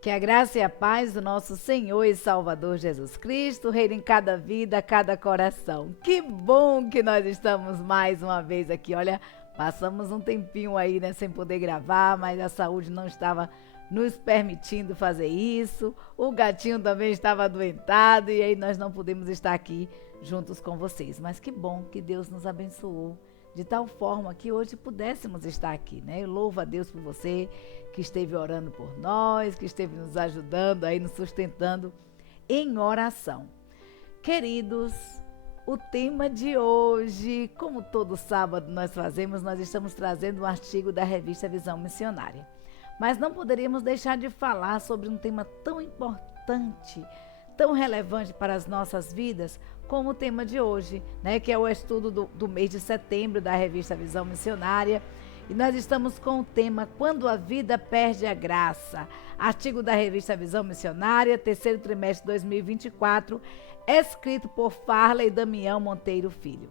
Que a graça e a paz do nosso Senhor e Salvador Jesus Cristo reine em cada vida, cada coração. Que bom que nós estamos mais uma vez aqui. Olha, passamos um tempinho aí, né, sem poder gravar, mas a saúde não estava nos permitindo fazer isso. O gatinho também estava adoentado e aí nós não pudemos estar aqui juntos com vocês. Mas que bom que Deus nos abençoou de tal forma que hoje pudéssemos estar aqui, né? Eu louvo a Deus por você que esteve orando por nós, que esteve nos ajudando aí, nos sustentando em oração. Queridos, o tema de hoje, como todo sábado nós fazemos, nós estamos trazendo um artigo da revista Visão Missionária. Mas não poderíamos deixar de falar sobre um tema tão importante, tão relevante para as nossas vidas, como o tema de hoje, né, que é o estudo do mês de setembro da revista Visão Missionária. E nós estamos com o tema Quando a Vida Perde a Graça, artigo da revista Visão Missionária, terceiro trimestre de 2024, escrito por Farley Damião Monteiro Filho.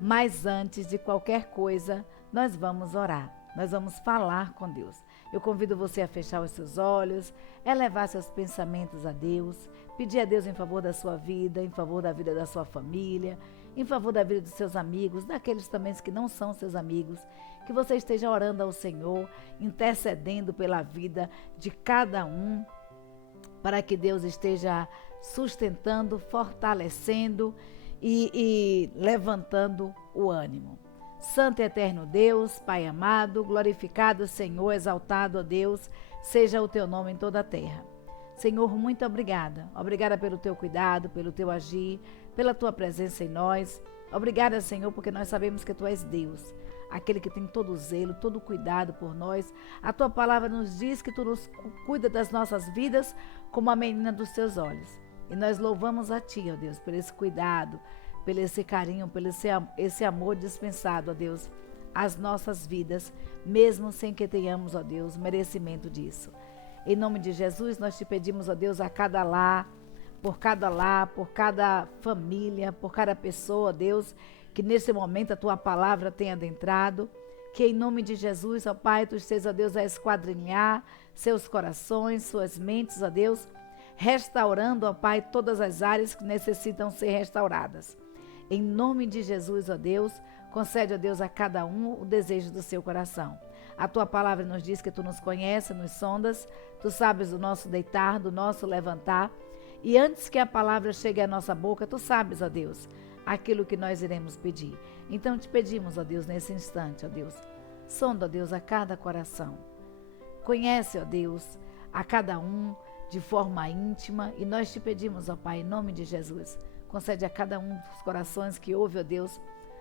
Mas antes de qualquer coisa, nós vamos orar. Nós vamos falar com Deus. Eu convido você a fechar os seus olhos, elevar seus pensamentos a Deus, pedir a Deus em favor da sua vida, em favor da vida da sua família, em favor da vida dos seus amigos, daqueles também que não são seus amigos, que você esteja orando ao Senhor, intercedendo pela vida de cada um, para que Deus esteja sustentando, fortalecendo e levantando o ânimo. Santo e eterno Deus, Pai amado, glorificado Senhor, exaltado, ó Deus, seja o teu nome em toda a terra. Senhor, muito obrigada. Obrigada pelo teu cuidado, pelo teu agir, pela tua presença em nós. Obrigada, Senhor, porque nós sabemos que tu és Deus, aquele que tem todo o zelo, todo o cuidado por nós. A tua palavra nos diz que tu nos cuida das nossas vidas como a menina dos teus olhos. E nós louvamos a ti, ó Deus, por esse cuidado, pelo esse carinho, pelo esse amor dispensado, ó Deus, às nossas vidas, mesmo sem que tenhamos, ó Deus, merecimento disso. Em nome de Jesus, nós te pedimos, ó Deus, a cada lar, por cada família, por cada pessoa, ó Deus, que nesse momento a tua palavra tenha adentrado, que em nome de Jesus, ó Pai, tu estejas, ó Deus, a esquadrinhar seus corações, suas mentes, ó Deus, restaurando, ó Pai, todas as áreas que necessitam ser restauradas. Em nome de Jesus, ó Deus, concede, ó Deus, a cada um o desejo do seu coração. A tua palavra nos diz que tu nos conheces, nos sondas, tu sabes do nosso deitar, do nosso levantar. E antes que a palavra chegue à nossa boca, tu sabes, ó Deus, aquilo que nós iremos pedir. Então te pedimos, ó Deus, nesse instante, ó Deus, sonda, ó Deus, a cada coração. Conhece, ó Deus, a cada um de forma íntima. E nós te pedimos, ó Pai, em nome de Jesus, concede a cada um dos corações que ouve, ó Deus,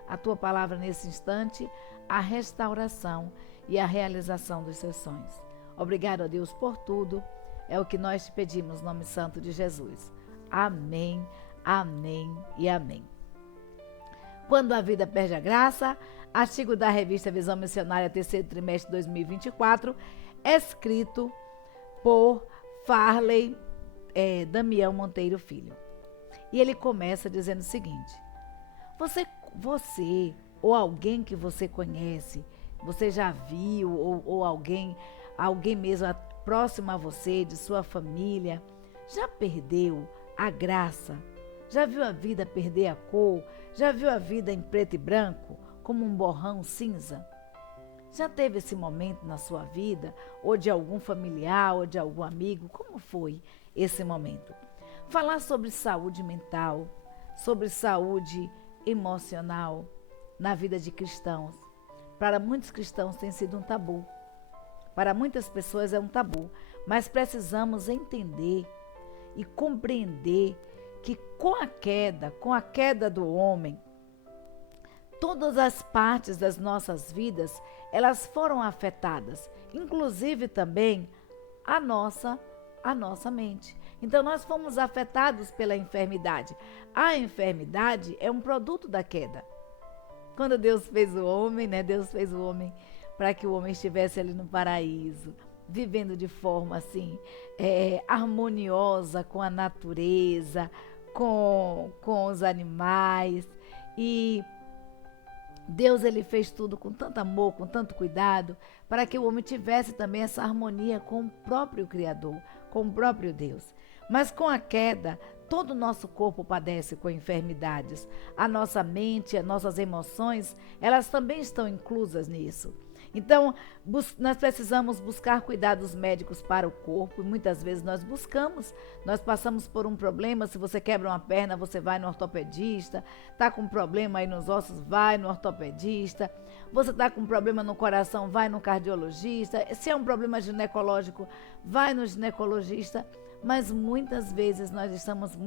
a tua palavra nesse instante, a restauração e a realização dos seus sonhos. Obrigado, ó Deus, por tudo. É o que nós te pedimos, no nome santo de Jesus. Amém, amém e amém. Quando a vida perde a graça, artigo da revista Visão Missionária, terceiro trimestre de 2024, escrito por Farley Damião Monteiro Filho. E ele começa dizendo o seguinte: você ou alguém que você conhece, você já viu, ou alguém mesmo próximo a você, de sua família, já perdeu a graça? Já viu a vida perder a cor? Já viu a vida em preto e branco, como um borrão cinza? Já teve esse momento na sua vida, ou de algum familiar, ou de algum amigo? Como foi esse momento? Falar sobre saúde mental, sobre saúde emocional na vida de cristãos. Para muitos cristãos tem sido um tabu. Para muitas pessoas é um tabu. Mas precisamos entender e compreender que com a queda do homem, todas as partes das nossas vidas, elas foram afetadas, inclusive também a nossa mente. Então nós fomos afetados pela enfermidade. A enfermidade é um produto da queda. Quando Deus fez o homem, né? Deus fez o homem para que o homem estivesse ali no paraíso, vivendo de forma assim, harmoniosa com a natureza, com os animais. E Deus, ele fez tudo com tanto amor, com tanto cuidado, para que o homem tivesse também essa harmonia com o próprio Criador, com o próprio Deus. Mas com a queda, todo o nosso corpo padece com enfermidades. A nossa mente, as nossas emoções, elas também estão inclusas nisso. Então, nós precisamos buscar cuidados médicos para o corpo, e muitas vezes nós passamos por um problema. Se você quebra uma perna, você vai no ortopedista. Está com um problema aí nos ossos, vai no ortopedista. Você está com um problema no coração, vai no cardiologista. Se é um problema ginecológico, vai no ginecologista. Mas muitas vezes nós estamos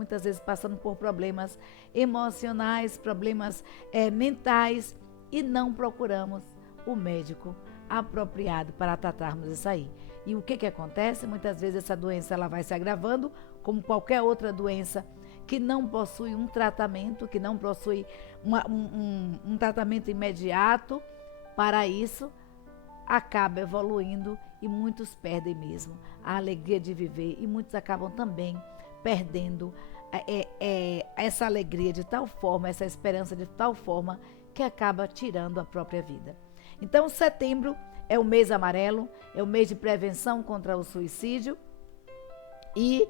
passando por problemas emocionais, problemas mentais, e não procuramos o médico apropriado para tratarmos isso aí. E o que acontece? Muitas vezes essa doença ela vai se agravando, como qualquer outra doença que não possui um tratamento, que não possui um tratamento imediato para isso, acaba evoluindo e muitos perdem mesmo a alegria de viver, e muitos acabam também perdendo essa alegria de tal forma, essa esperança de tal forma, que acaba tirando a própria vida. Então, setembro é o mês amarelo, é o mês de prevenção contra o suicídio, e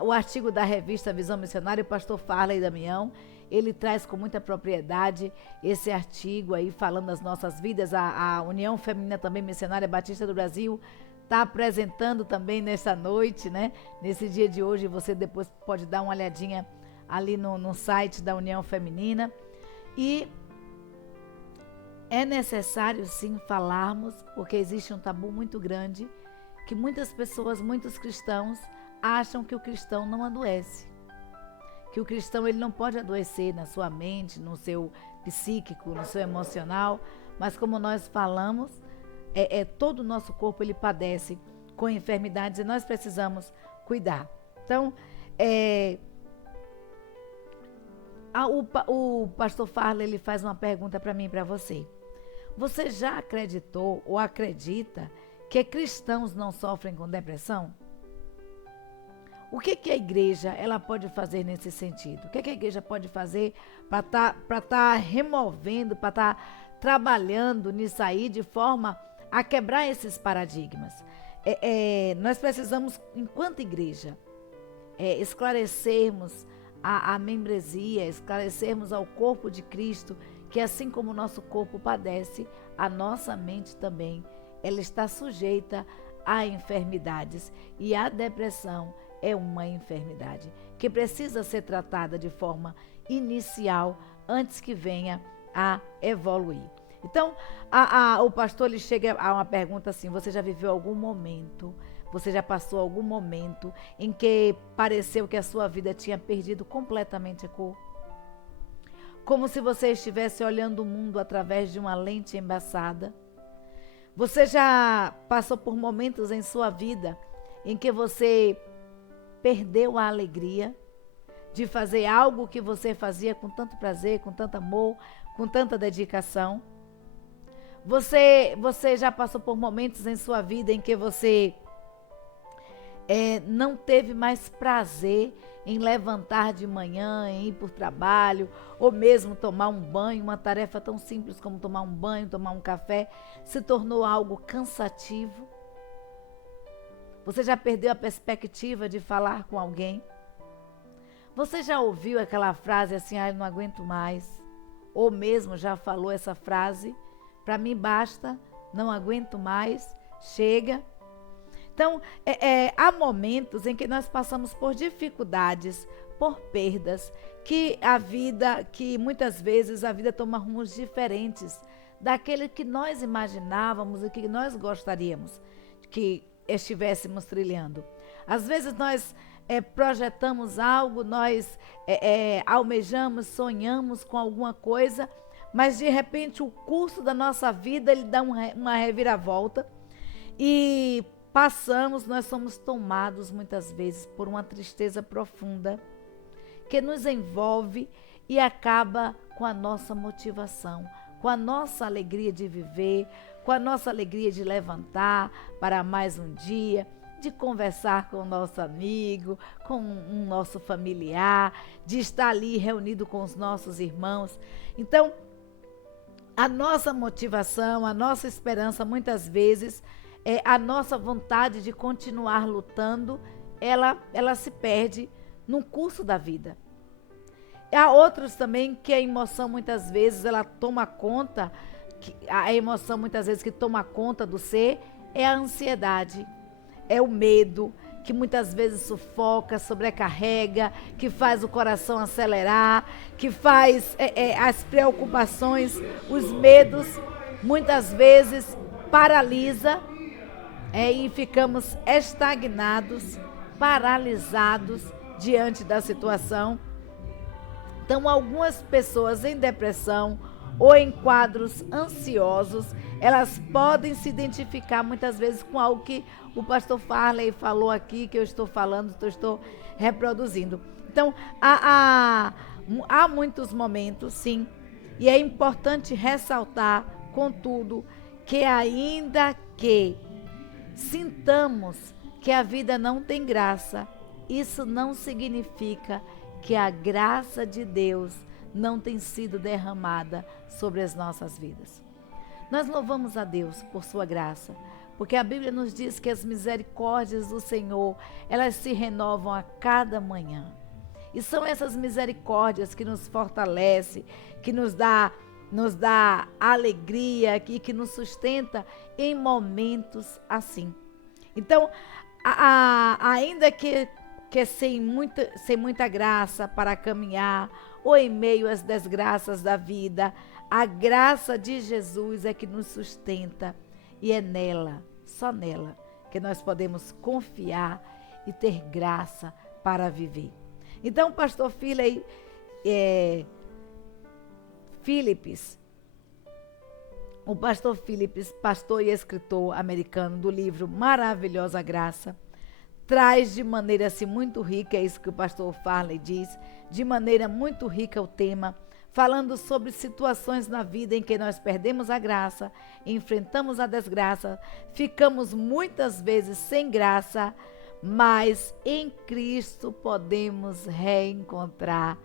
o artigo da revista Visão Missionária, o pastor Farley Damião, ele traz com muita propriedade esse artigo aí, falando das nossas vidas. A União Feminina também Missionária Batista do Brasil está apresentando também nessa noite, né? Nesse dia de hoje, você depois pode dar uma olhadinha ali no site da União Feminina. E é necessário sim falarmos, porque existe um tabu muito grande, que muitas pessoas, muitos cristãos, acham que o cristão não adoece. Que o cristão ele não pode adoecer na sua mente, no seu psíquico, no seu emocional, mas como nós falamos, todo o nosso corpo ele padece com enfermidades e nós precisamos cuidar. Então, o pastor Farley ele faz uma pergunta para mim e para você. Você já acreditou ou acredita que cristãos não sofrem com depressão? O que a igreja ela pode fazer nesse sentido? O que a igreja pode fazer para estar removendo, para estar trabalhando nisso aí de forma a quebrar esses paradigmas? Nós precisamos, enquanto igreja, esclarecermos a membresia, esclarecermos ao corpo de Cristo que assim como o nosso corpo padece, a nossa mente também, ela está sujeita a enfermidades, e a depressão é uma enfermidade que precisa ser tratada de forma inicial antes que venha a evoluir. Então, o pastor ele chega a uma pergunta assim: você já viveu algum momento, você já passou algum momento em que pareceu que a sua vida tinha perdido completamente a cor? Como se você estivesse olhando o mundo através de uma lente embaçada? Você já passou por momentos em sua vida em que você perdeu a alegria de fazer algo que você fazia com tanto prazer, com tanto amor, com tanta dedicação? Você já passou por momentos em sua vida em que você não teve mais prazer em levantar de manhã, em ir para o trabalho, ou mesmo tomar um banho? Uma tarefa tão simples como tomar um banho, tomar um café, se tornou algo cansativo? Você já perdeu a perspectiva de falar com alguém? Você já ouviu aquela frase assim: eu não aguento mais? Ou mesmo já falou essa frase: para mim basta, não aguento mais, chega? Então, há momentos em que nós passamos por dificuldades, por perdas, que muitas vezes a vida toma rumos diferentes daquele que nós imaginávamos e que nós gostaríamos que estivéssemos trilhando. Às vezes nós projetamos algo, nós almejamos, sonhamos com alguma coisa, mas de repente o curso da nossa vida ele dá uma reviravolta e nós somos tomados muitas vezes por uma tristeza profunda que nos envolve e acaba com a nossa motivação, com a nossa alegria de viver, com a nossa alegria de levantar para mais um dia, de conversar com o nosso amigo, com um nosso familiar, de estar ali reunido com os nossos irmãos. Então, A nossa motivação, a nossa esperança, muitas vezes, a nossa vontade de continuar lutando, ela se perde no curso da vida. Há outros também que a emoção muitas vezes ela toma conta, a emoção muitas vezes que toma conta do ser é a ansiedade, é o medo, que muitas vezes sufoca, sobrecarrega, que faz o coração acelerar, que faz as preocupações, os medos, muitas vezes paralisa, e ficamos estagnados, paralisados diante da situação. Então, algumas pessoas em depressão ou em quadros ansiosos, elas podem se identificar muitas vezes com algo que o pastor Farley falou aqui, que eu estou falando, que eu estou reproduzindo. Então, há muitos momentos, sim, e é importante ressaltar, contudo, que ainda que sintamos que a vida não tem graça, isso não significa que a graça de Deus não tem sido derramada sobre as nossas vidas. Nós louvamos a Deus por sua graça, porque a Bíblia nos diz que as misericórdias do Senhor, elas se renovam a cada manhã. E são essas misericórdias que nos fortalecem, que nos dá alegria, que nos sustenta em momentos assim. Então, ainda que sem muita graça para caminhar, ou em meio às desgraças da vida, a graça de Jesus é que nos sustenta, e é nela, só nela, que nós podemos confiar e ter graça para viver. Então, o pastor Phillips, o pastor Phillips, pastor e escritor americano do livro Maravilhosa Graça, traz de maneira assim muito rica, é isso que o pastor Farley diz, de maneira muito rica o tema, falando sobre situações na vida em que nós perdemos a graça, enfrentamos a desgraça, ficamos muitas vezes sem graça, mas em Cristo podemos reencontrar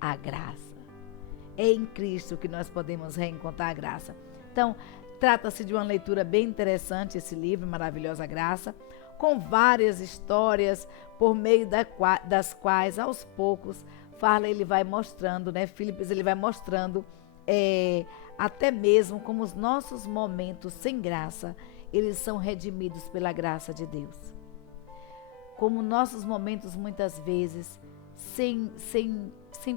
a graça. É em Cristo que nós podemos reencontrar a graça. Então, trata-se de uma leitura bem interessante, esse livro, Maravilhosa Graça, com várias histórias, por meio das quais, aos poucos, Farley ele vai mostrando, Phillips ele vai mostrando até mesmo como os nossos momentos sem graça, eles são redimidos pela graça de Deus. Como nossos momentos, muitas vezes, sem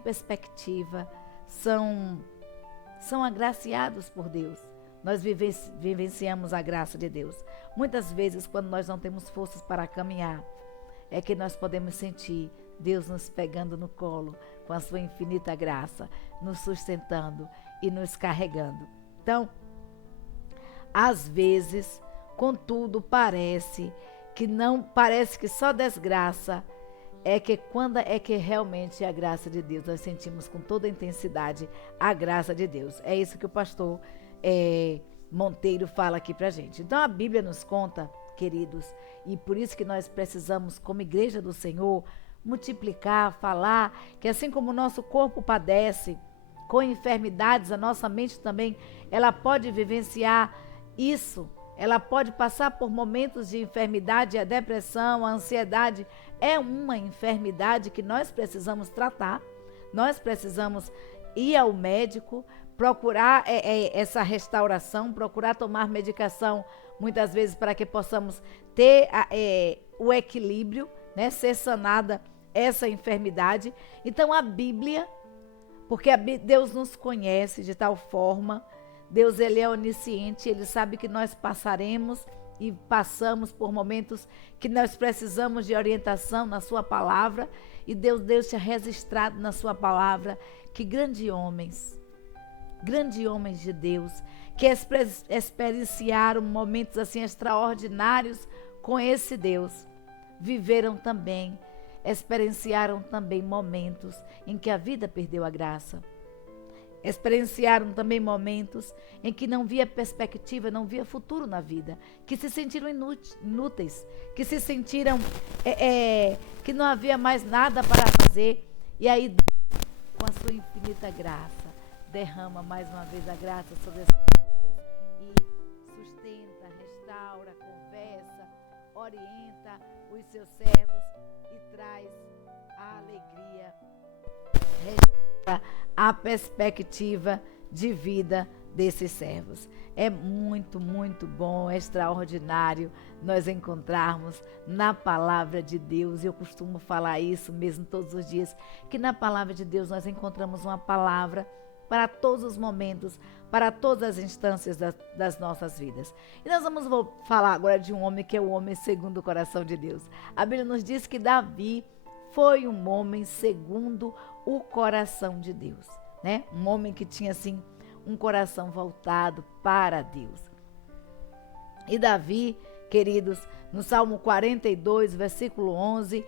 perspectiva, são agraciados por Deus. Nós vivenciamos a graça de Deus. Muitas vezes, quando nós não temos forças para caminhar, é que nós podemos sentir Deus nos pegando no colo com a sua infinita graça, nos sustentando e nos carregando. Então, às vezes, contudo, parece que só desgraça quando realmente a graça de Deus, nós sentimos com toda a intensidade a graça de Deus. É isso que o pastor Monteiro fala aqui pra gente. Então a Bíblia nos conta, queridos, e por isso que nós precisamos, como igreja do Senhor, multiplicar, falar, que assim como o nosso corpo padece com enfermidades, a nossa mente também, ela pode vivenciar isso, ela pode passar por momentos de enfermidade, a depressão, a ansiedade, é uma enfermidade que nós precisamos tratar, nós precisamos ir ao médico, procurar essa restauração, procurar tomar medicação, muitas vezes para que possamos ter o equilíbrio, ser sanada essa enfermidade. Então a Bíblia, porque Deus nos conhece de tal forma, Deus ele é onisciente, ele sabe que nós passaremos e passamos por momentos que nós precisamos de orientação na sua palavra, e Deus deixa registrado na sua palavra que grandes homens de Deus, que experienciaram momentos assim extraordinários com esse Deus, viveram também, experienciaram também momentos em que a vida perdeu a graça. Experienciaram também momentos em que não via perspectiva, não via futuro na vida, que se sentiram inúteis, que se sentiram que não havia mais nada para fazer. E aí, com a sua infinita graça, derrama mais uma vez a graça sobre as vidas e sustenta, restaura, conversa, orienta os seus servos e traz a alegria, restaura a perspectiva de vida desses servos. É muito, muito bom, é extraordinário nós encontrarmos na palavra de Deus. Eu costumo falar isso mesmo todos os dias, que na palavra de Deus nós encontramos uma palavra para todos os momentos, para todas as instâncias das nossas vidas. E nós vamos falar agora de um homem que é o homem segundo o coração de Deus. A Bíblia nos diz que Davi foi um homem segundo o coração de Deus, né? Um homem que tinha assim um coração voltado para Deus. E Davi, queridos, no Salmo 42, versículo 11,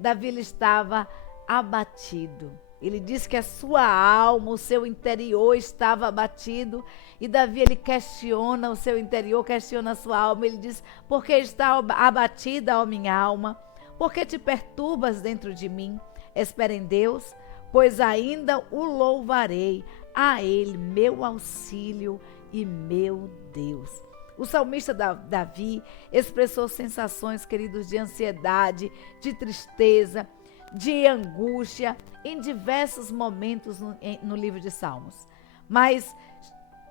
Davi ele estava abatido. Ele diz que a sua alma, o seu interior estava abatido. E Davi ele questiona o seu interior, questiona a sua alma. Ele diz: por que está abatida, ó minha alma? Por que te perturbas dentro de mim? Espera em Deus, pois ainda o louvarei, a Ele, meu auxílio e meu Deus. O salmista Davi expressou sensações, queridos, de ansiedade, de tristeza, de angústia, em diversos momentos no livro de Salmos. Mas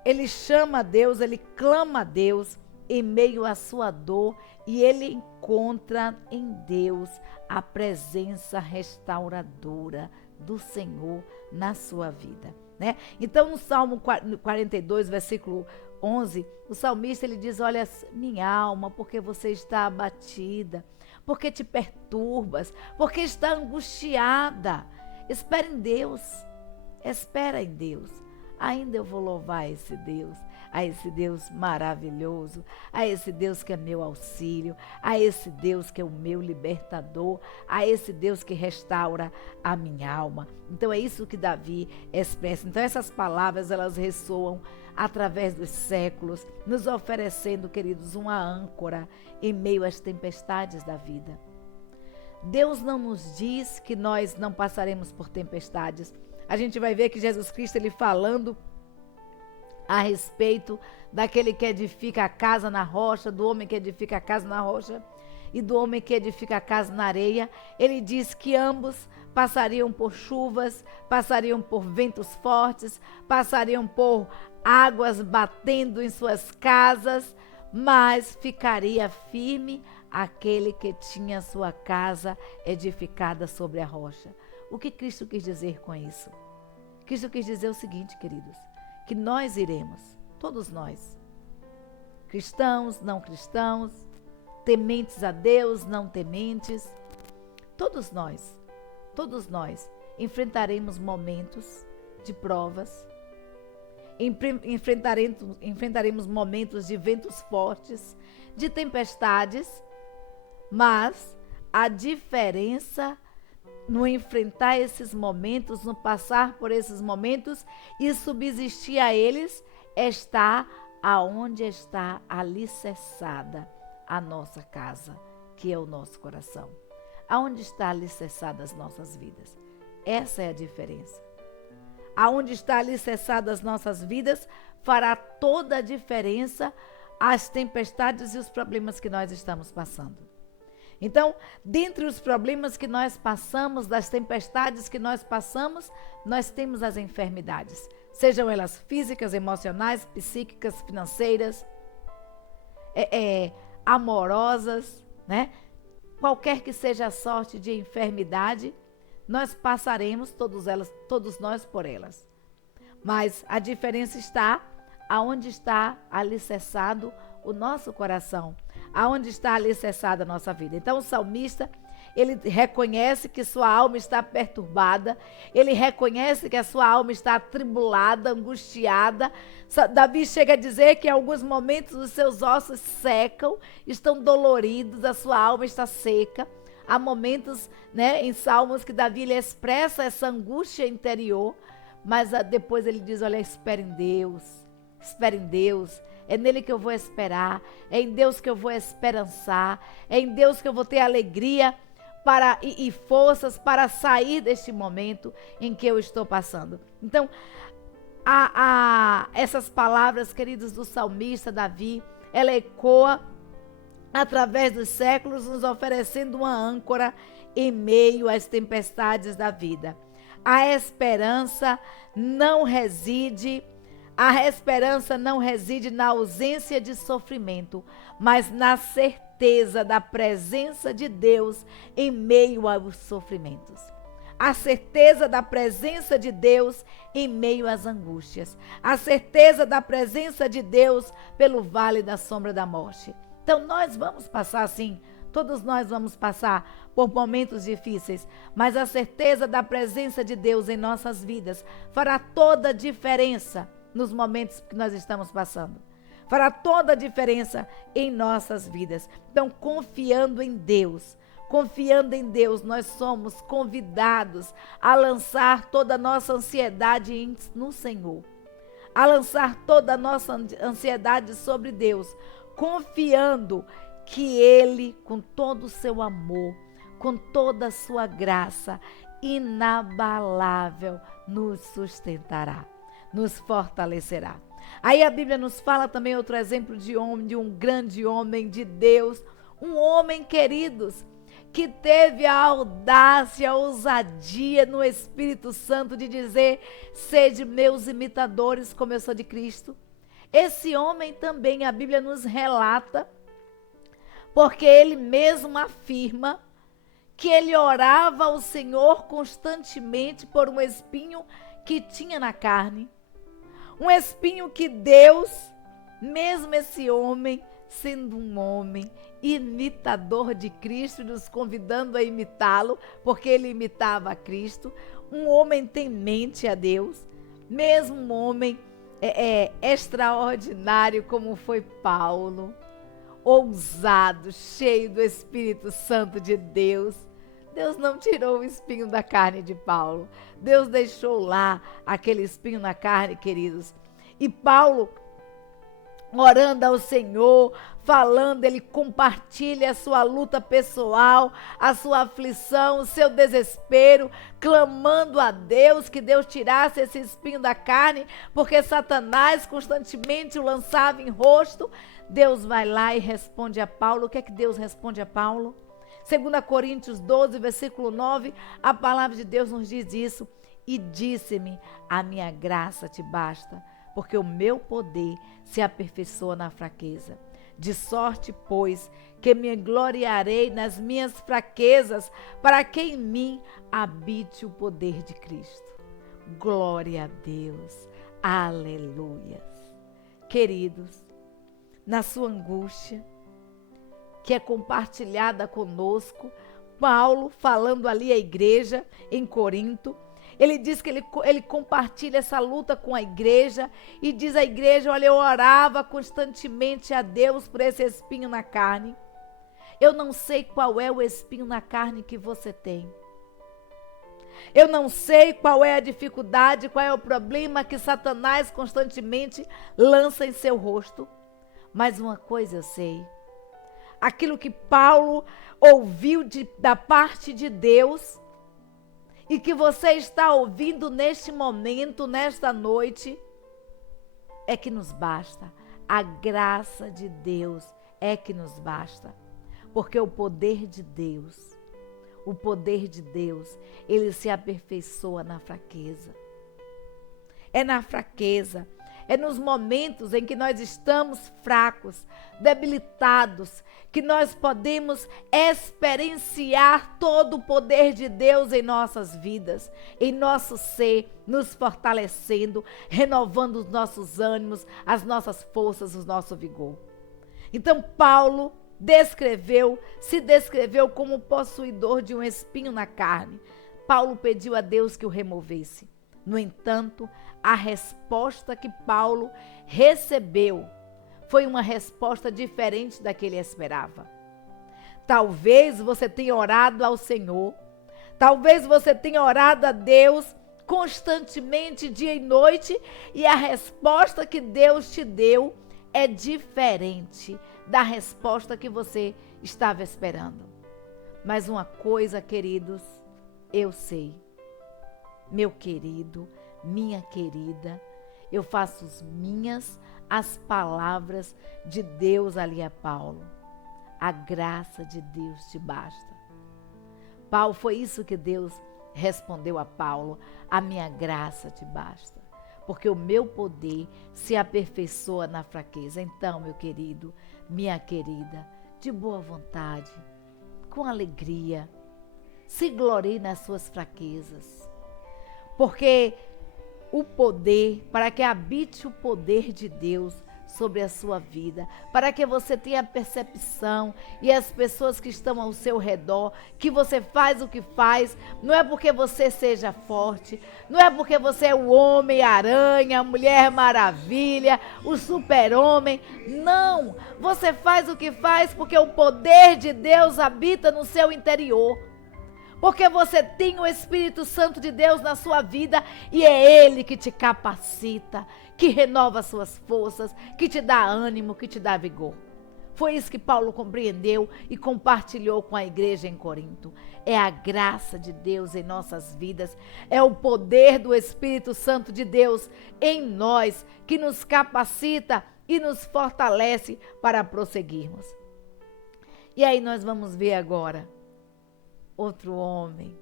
ele chama a Deus, ele clama a Deus em meio à sua dor e ele encontra em Deus a presença restauradora do Senhor na sua vida, né? Então, no Salmo 42, versículo 11, o salmista ele diz: olha, minha alma, porque você está abatida, porque te perturbas, porque está angustiada. Espera em Deus, espera em Deus. Ainda eu vou louvar esse Deus, a esse Deus maravilhoso, a esse Deus que é meu auxílio, a esse Deus que é o meu libertador, a esse Deus que restaura a minha alma. Então é isso que Davi expressa. Então essas palavras, elas ressoam através dos séculos, nos oferecendo, queridos, uma âncora em meio às tempestades da vida. Deus não nos diz que nós não passaremos por tempestades. A gente vai ver que Jesus Cristo, ele falando a respeito daquele que edifica a casa na rocha, do homem que edifica a casa na rocha e do homem que edifica a casa na areia, ele diz que ambos passariam por chuvas, passariam por ventos fortes, passariam por águas batendo em suas casas, mas ficaria firme aquele que tinha sua casa edificada sobre a rocha. O que Cristo quis dizer com isso? Cristo quis dizer o seguinte, queridos, que nós iremos, todos nós, cristãos, não cristãos, tementes a Deus, não tementes, todos nós enfrentaremos momentos de provas, enfrentaremos momentos de ventos fortes, de tempestades, mas a diferença no enfrentar esses momentos, no passar por esses momentos e subsistir a eles, está aonde está alicerçada a nossa casa, que é o nosso coração. Aonde está alicerçada as nossas vidas. Essa é a diferença. Aonde está alicerçada as nossas vidas, fará toda a diferença as tempestades e os problemas que nós estamos passando. Então, dentre os problemas que nós passamos, das tempestades que nós passamos, nós temos as enfermidades, sejam elas físicas, emocionais, psíquicas, financeiras, amorosas, né? Qualquer que seja a sorte de enfermidade, nós passaremos todos nós por elas. Mas a diferença está aonde está alicerçado o nosso coração, aonde está alicerçada a nossa vida. Então o salmista, ele reconhece que sua alma está perturbada, ele reconhece que a sua alma está atribulada, angustiada. Davi chega a dizer que em alguns momentos os seus ossos secam, estão doloridos, a sua alma está seca. Há momentos, né, em Salmos que Davi ele expressa essa angústia interior, mas depois ele diz: olha, espere em Deus, é nele que eu vou esperar, é em Deus que eu vou esperançar, é em Deus que eu vou ter alegria e forças para sair deste momento em que eu estou passando. Então, essas palavras, queridos, do salmista Davi, ela ecoa através dos séculos, nos oferecendo uma âncora em meio às tempestades da vida. A esperança não reside na ausência de sofrimento, mas na certeza da presença de Deus em meio aos sofrimentos. A certeza da presença de Deus em meio às angústias. A certeza da presença de Deus pelo vale da sombra da morte. Então nós vamos passar, sim, todos nós vamos passar por momentos difíceis, mas a certeza da presença de Deus em nossas vidas fará toda a diferença nos momentos que nós estamos passando. Fará toda a diferença em nossas vidas. Então, confiando em Deus, nós somos convidados a lançar toda a nossa ansiedade no Senhor. A lançar toda a nossa ansiedade sobre Deus, confiando que Ele, com todo o seu amor, com toda a sua graça inabalável, nos sustentará, nos fortalecerá. Aí a Bíblia nos fala também outro exemplo de um grande homem de Deus, um homem, queridos, que teve a audácia, a ousadia no Espírito Santo de dizer: sede meus imitadores, como eu sou de Cristo. Esse homem também a Bíblia nos relata, porque ele mesmo afirma que ele orava ao Senhor constantemente por um espinho que tinha na carne. Um espinho que Deus, mesmo esse homem, sendo um homem imitador de Cristo, nos convidando a imitá-lo, porque ele imitava a Cristo, um homem temente a Deus, mesmo um homem extraordinário como foi Paulo, ousado, cheio do Espírito Santo de Deus. Deus não tirou o espinho da carne de Paulo. Deus deixou lá aquele espinho na carne, queridos. E Paulo, orando ao Senhor, falando, ele compartilha a sua luta pessoal, a sua aflição, o seu desespero, clamando a Deus que Deus tirasse esse espinho da carne, porque Satanás constantemente o lançava em rosto. Deus vai lá e responde a Paulo. O que é que Deus responde a Paulo? 2 Coríntios 12, versículo 9, a palavra de Deus nos diz isso. E disse-me: a minha graça te basta, porque o meu poder se aperfeiçoa na fraqueza. De sorte, pois, que me gloriarei nas minhas fraquezas, para que em mim habite o poder de Cristo. Glória a Deus. Aleluia. Queridos, na sua angústia, que é compartilhada conosco, Paulo, falando ali à igreja em Corinto, ele diz que ele compartilha essa luta com a igreja e diz à igreja: olha, eu orava constantemente a Deus por esse espinho na carne. Eu não sei qual é o espinho na carne que você tem. Eu não sei qual é a dificuldade, qual é o problema que Satanás constantemente lança em seu rosto. Mas uma coisa eu sei. Aquilo que Paulo ouviu da parte de Deus e que você está ouvindo neste momento, nesta noite, é que nos basta. A graça de Deus é que nos basta. Porque o poder de Deus, ele se aperfeiçoa na fraqueza. É na fraqueza. É nos momentos em que nós estamos fracos, debilitados, que nós podemos experienciar todo o poder de Deus em nossas vidas, em nosso ser, nos fortalecendo, renovando os nossos ânimos, as nossas forças, o nosso vigor. Então Paulo se descreveu como possuidor de um espinho na carne. Paulo pediu a Deus que o removesse. No entanto, a resposta que Paulo recebeu foi uma resposta diferente da que ele esperava. Talvez você tenha orado ao Senhor, talvez você tenha orado a Deus constantemente, dia e noite, e a resposta que Deus te deu é diferente da resposta que você estava esperando. Mas uma coisa, queridos, eu sei. Meu querido, minha querida, eu faço minhas as palavras de Deus ali a Paulo. A graça de Deus te basta. Paulo, foi isso que Deus respondeu a Paulo: a minha graça te basta, porque o meu poder se aperfeiçoa na fraqueza. Então, meu querido, minha querida, de boa vontade, com alegria, se glorie nas suas fraquezas, porque o poder, para que habite o poder de Deus sobre a sua vida, para que você tenha percepção e as pessoas que estão ao seu redor, que você faz o que faz, não é porque você seja forte, não é porque você é o Homem-Aranha, a Mulher Maravilha, o Super-Homem, não, você faz o que faz porque o poder de Deus habita no seu interior. Porque você tem o Espírito Santo de Deus na sua vida e é Ele que te capacita, que renova suas forças, que te dá ânimo, que te dá vigor. Foi isso que Paulo compreendeu e compartilhou com a igreja em Corinto. É a graça de Deus em nossas vidas, é o poder do Espírito Santo de Deus em nós que nos capacita e nos fortalece para prosseguirmos. E aí nós vamos ver agora outro homem,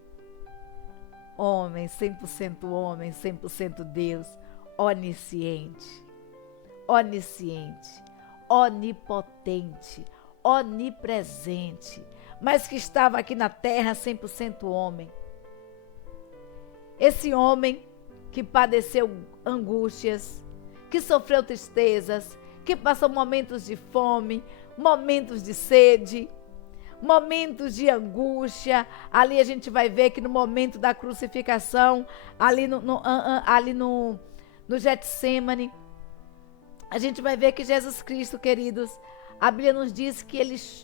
100% homem, 100% Deus, onisciente, onipotente, onipresente, mas que estava aqui na terra 100% homem. Esse homem que padeceu angústias, que sofreu tristezas, que passou momentos de fome, momentos de sede, momentos de angústia. Ali a gente vai ver que no momento da crucificação, ali no Getsêmani, a gente vai ver que Jesus Cristo, queridos, a Bíblia nos diz que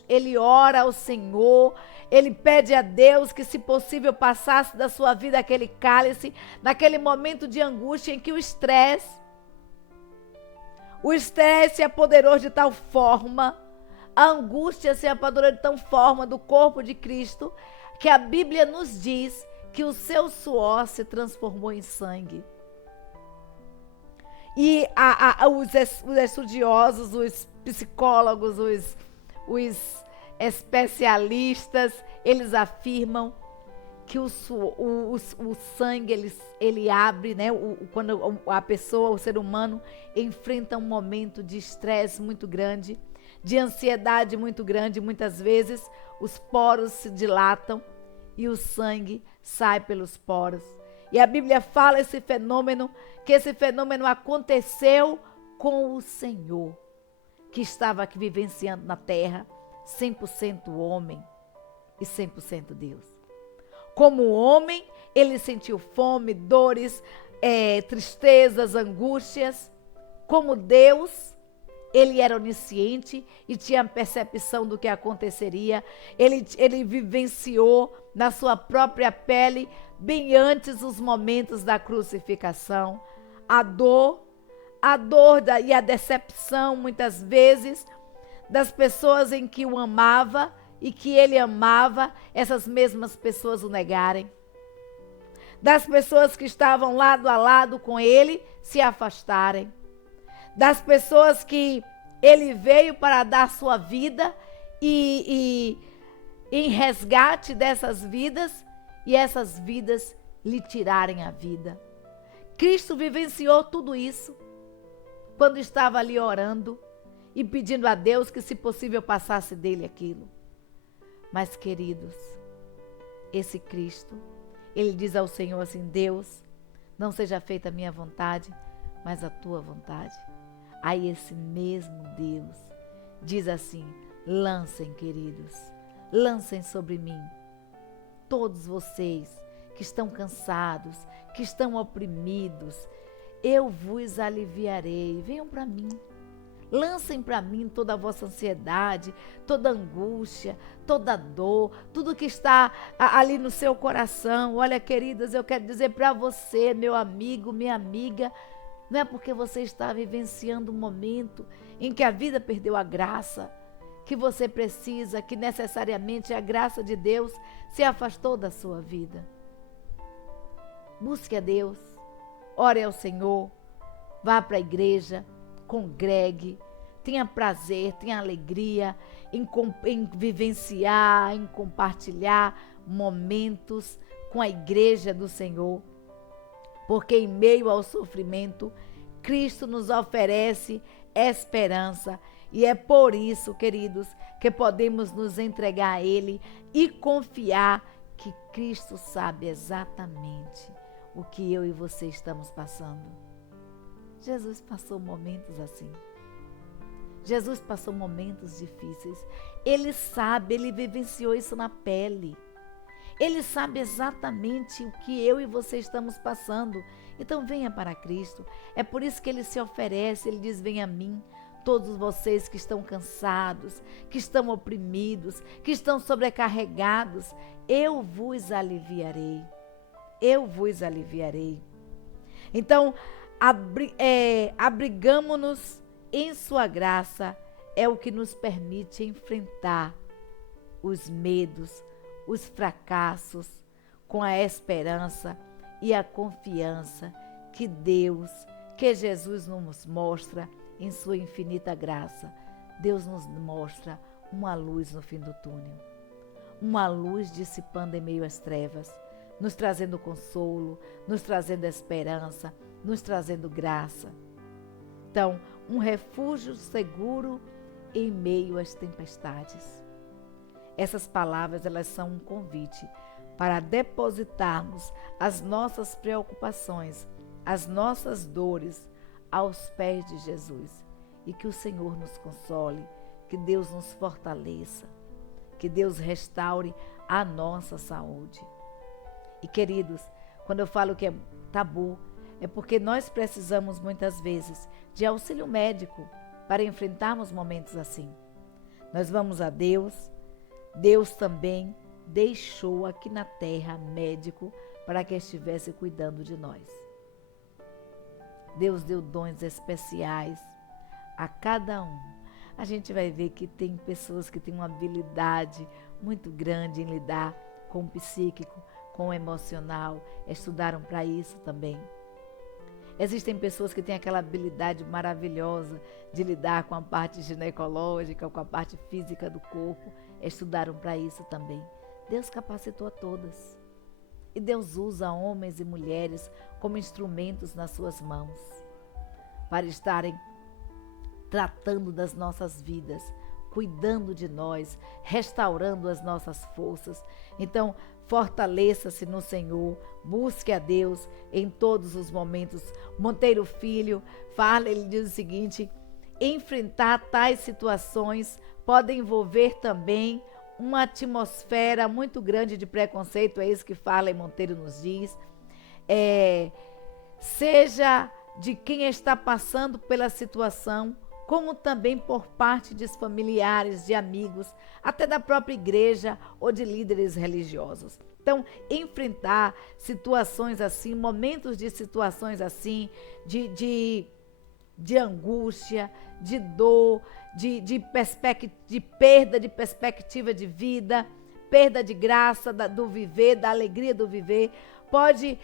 ele ora ao Senhor, ele pede a Deus que, se possível, passasse da sua vida aquele cálice, naquele momento de angústia em que o estresse se apoderou de tal forma, a angústia se apoderou de tal forma do corpo de Cristo, que a Bíblia nos diz que o seu suor se transformou em sangue. E os estudiosos, os psicólogos, os especialistas, eles afirmam que o sangue ele abre, né? Quando a pessoa, o ser humano, enfrenta um momento de estresse muito grande, de ansiedade muito grande, muitas vezes os poros se dilatam e o sangue sai pelos poros. E a Bíblia fala que esse fenômeno aconteceu com o Senhor, que estava aqui vivenciando na terra, 100% homem e 100% Deus. Como homem, ele sentiu fome, dores, tristezas, angústias. Como Deus, ele era onisciente e tinha percepção do que aconteceria. Ele vivenciou na sua própria pele, bem antes dos momentos da crucificação, a dor e a decepção, muitas vezes, das pessoas em que o amava e que ele amava, essas mesmas pessoas o negarem. Das pessoas que estavam lado a lado com ele se afastarem. Das pessoas que ele veio para dar sua vida e em resgate dessas vidas, e essas vidas lhe tirarem a vida. Cristo vivenciou tudo isso quando estava ali orando e pedindo a Deus que, se possível, passasse dele aquilo. Mas, queridos, esse Cristo, ele diz ao Senhor assim: Deus, não seja feita a minha vontade, mas a tua vontade. Aí esse mesmo Deus diz assim: lancem, queridos, lancem sobre mim todos vocês que estão cansados, que estão oprimidos, eu vos aliviarei. Venham para mim. Lancem para mim toda a vossa ansiedade, toda angústia, toda dor, tudo que está ali no seu coração. Olha, queridas, eu quero dizer para você, meu amigo, minha amiga, não é porque você está vivenciando um momento em que a vida perdeu a graça, que você precisa, que necessariamente a graça de Deus se afastou da sua vida. Busque a Deus, ore ao Senhor, vá para a igreja, congregue, tenha prazer, tenha alegria em vivenciar, em compartilhar momentos com a igreja do Senhor, porque em meio ao sofrimento, Cristo nos oferece esperança. E é por isso, queridos, que podemos nos entregar a Ele e confiar que Cristo sabe exatamente o que eu e você estamos passando. Jesus passou momentos assim. Jesus passou momentos difíceis. Ele sabe, ele vivenciou isso na pele. Ele sabe exatamente o que eu e você estamos passando. Então venha para Cristo. É por isso que Ele se oferece, Ele diz: venha a mim, todos vocês que estão cansados, que estão oprimidos, que estão sobrecarregados, eu vos aliviarei. Eu vos aliviarei. Então, abrigamo-nos em sua graça, é o que nos permite enfrentar os medos, os fracassos, com a esperança e a confiança que Deus, que Jesus nos mostra em sua infinita graça. Deus nos mostra uma luz no fim do túnel, uma luz dissipando em meio às trevas, nos trazendo consolo, nos trazendo esperança, nos trazendo graça. Então, um refúgio seguro em meio às tempestades. Essas palavras, elas são um convite para depositarmos as nossas preocupações, as nossas dores aos pés de Jesus. E que o Senhor nos console, que Deus nos fortaleça, que Deus restaure a nossa saúde. E queridos, quando eu falo que é tabu, é porque nós precisamos muitas vezes de auxílio médico para enfrentarmos momentos assim. Nós vamos a Deus. Deus também deixou aqui na terra médico para que estivesse cuidando de nós. Deus deu dons especiais a cada um. A gente vai ver que tem pessoas que têm uma habilidade muito grande em lidar com o psíquico, com o emocional, estudaram para isso também. Existem pessoas que têm aquela habilidade maravilhosa de lidar com a parte ginecológica, com a parte física do corpo, estudaram para isso também. Deus capacitou a todas. E Deus usa homens e mulheres como instrumentos nas suas mãos, para estarem tratando das nossas vidas, cuidando de nós, restaurando as nossas forças. Então, fortaleça-se no Senhor, busque a Deus em todos os momentos. Monteiro Filho fala, ele diz o seguinte: enfrentar tais situações pode envolver também uma atmosfera muito grande de preconceito, é isso que fala e Monteiro nos diz, seja de quem está passando pela situação, como também por parte de familiares, de amigos, até da própria igreja ou de líderes religiosos. Então, enfrentar situações assim, momentos de situações assim, de angústia, de dor, de perda de perspectiva de vida, perda de graça do viver, da alegria do viver, pode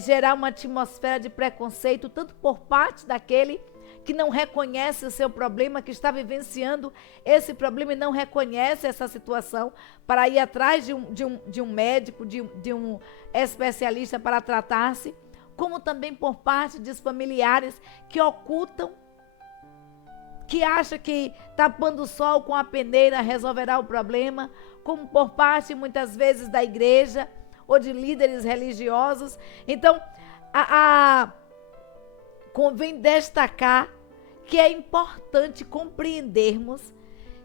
gerar uma atmosfera de preconceito, tanto por parte daquele que não reconhece o seu problema, que está vivenciando esse problema e não reconhece essa situação, para ir atrás de um médico, de um especialista para tratar-se, como também por parte dos familiares que ocultam, que acham que tapando o sol com a peneira resolverá o problema, como por parte muitas vezes da igreja ou de líderes religiosos. Então, convém destacar que é importante compreendermos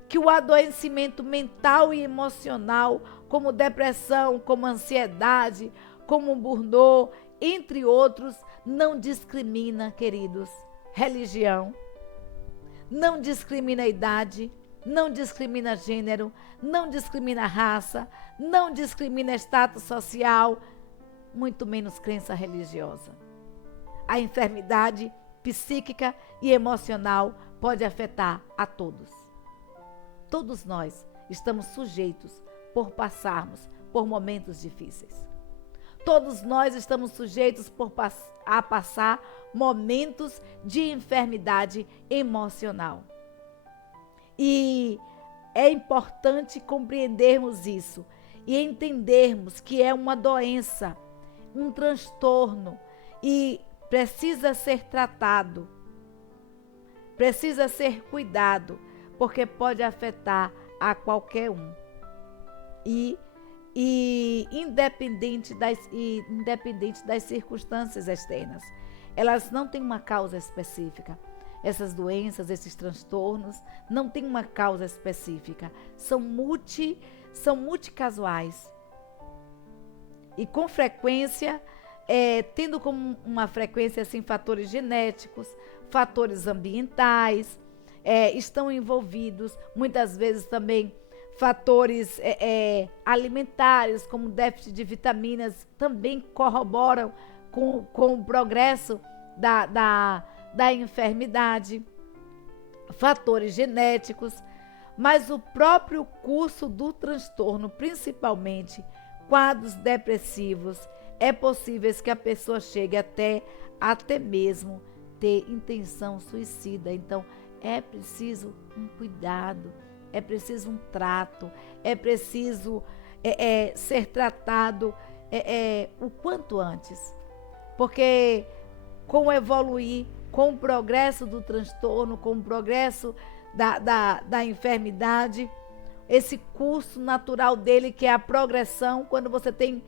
que o adoecimento mental e emocional, como depressão, como ansiedade, como burnout, entre outros, não discrimina, queridos, religião, não discrimina idade, não discrimina gênero, não discrimina raça, não discrimina status social, muito menos crença religiosa. A enfermidade psíquica e emocional pode afetar a todos. Todos nós estamos sujeitos por passarmos por momentos difíceis. todos nós estamos sujeitos a passar momentos de enfermidade emocional. E é importante compreendermos isso e entendermos que é uma doença, um transtorno e precisa ser tratado, precisa ser cuidado, porque pode afetar a qualquer um. E independente das circunstâncias externas. Elas não têm uma causa específica. Essas doenças, esses transtornos, não têm uma causa específica. São multicasuais. E com frequência, tendo como uma frequência assim, fatores genéticos, fatores ambientais, estão envolvidos, muitas vezes também fatores alimentares, como déficit de vitaminas, também corroboram com o progresso da enfermidade, fatores genéticos, mas o próprio curso do transtorno, principalmente quadros depressivos, é possível que a pessoa chegue até mesmo ter intenção suicida. Então, é preciso um cuidado, é preciso um trato, é preciso ser tratado o quanto antes. Porque com o evoluir, com o progresso do transtorno, com o progresso da enfermidade, esse curso natural dele, que é a progressão, quando você tem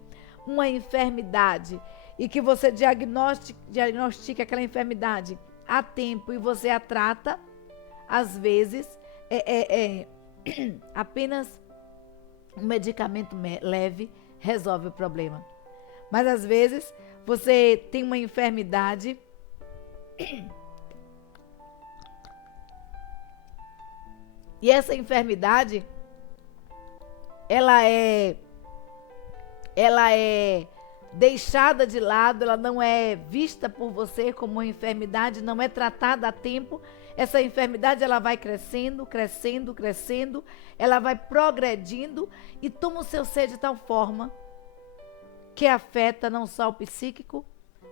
uma enfermidade e que você diagnostica aquela enfermidade a tempo e você a trata, às vezes apenas um medicamento leve resolve o problema. Mas às vezes você tem uma enfermidade e essa enfermidade ela é deixada de lado, ela não é vista por você como uma enfermidade, não é tratada a tempo. Essa enfermidade ela vai crescendo, crescendo, crescendo, ela vai progredindo e toma o seu ser de tal forma que afeta não só o psíquico,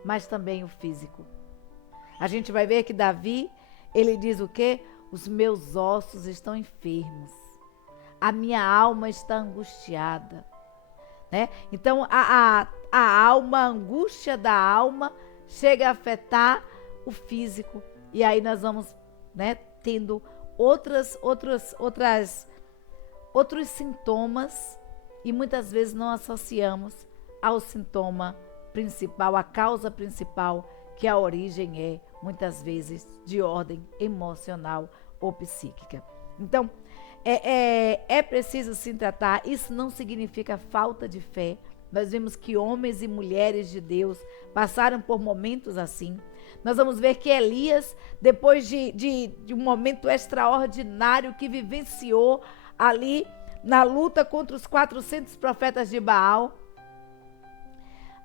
mas também o físico. A gente vai ver que Davi, ele diz o quê? Os meus ossos estão enfermos, a minha alma está angustiada, né? Então a alma, a angústia da alma chega a afetar o físico e aí nós vamos, né, tendo outros sintomas e muitas vezes não associamos ao sintoma principal, a causa principal, que a origem é muitas vezes de ordem emocional ou psíquica. Então, é preciso se tratar. Isso não significa falta de fé. Nós vemos que homens e mulheres de Deus passaram por momentos assim. Nós vamos ver que Elias, depois de um momento extraordinário que vivenciou ali na luta contra os 400 profetas de Baal,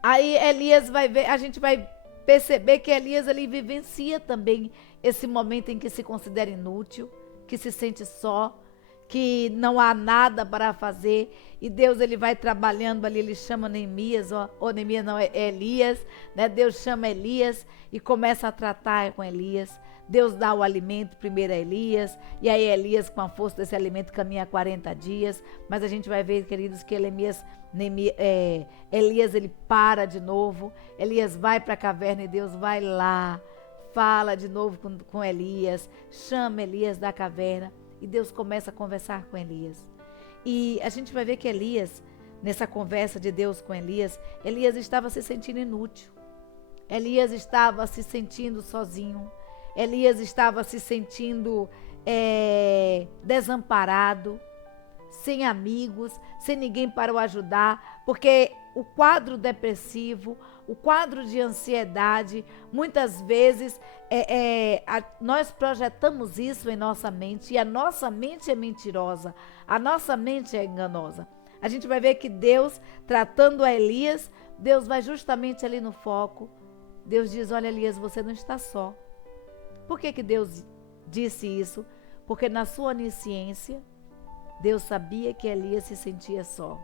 aí Elias vai ver, a gente vai perceber que Elias ali vivencia também esse momento em que se considera inútil, que se sente só, que não há nada para fazer, e Deus ele vai trabalhando ali, ele chama Neemias, ou Neemias não, é Elias, né? Deus chama Elias e começa a tratar com Elias. Deus dá o alimento primeiro a Elias, e aí Elias, com a força desse alimento, caminha 40 dias, mas a gente vai ver, queridos, que Elias ele para de novo, Elias vai para a caverna e Deus vai lá, fala de novo com Elias, chama Elias da caverna, e Deus começa a conversar com Elias. E a gente vai ver que Elias, nessa conversa de Deus com Elias, Elias estava se sentindo inútil. Elias estava se sentindo sozinho. Elias estava se sentindo desamparado, sem amigos, sem ninguém para o ajudar, porque o quadro depressivo, o quadro de ansiedade, muitas vezes nós projetamos isso em nossa mente, e a nossa mente é mentirosa, a nossa mente é enganosa. A gente vai ver que Deus, tratando a Elias, Deus vai justamente ali no foco. Deus diz: olha, Elias, você não está só. Por que Deus disse isso? Porque na sua onisciência, Deus sabia que Elias se sentia só.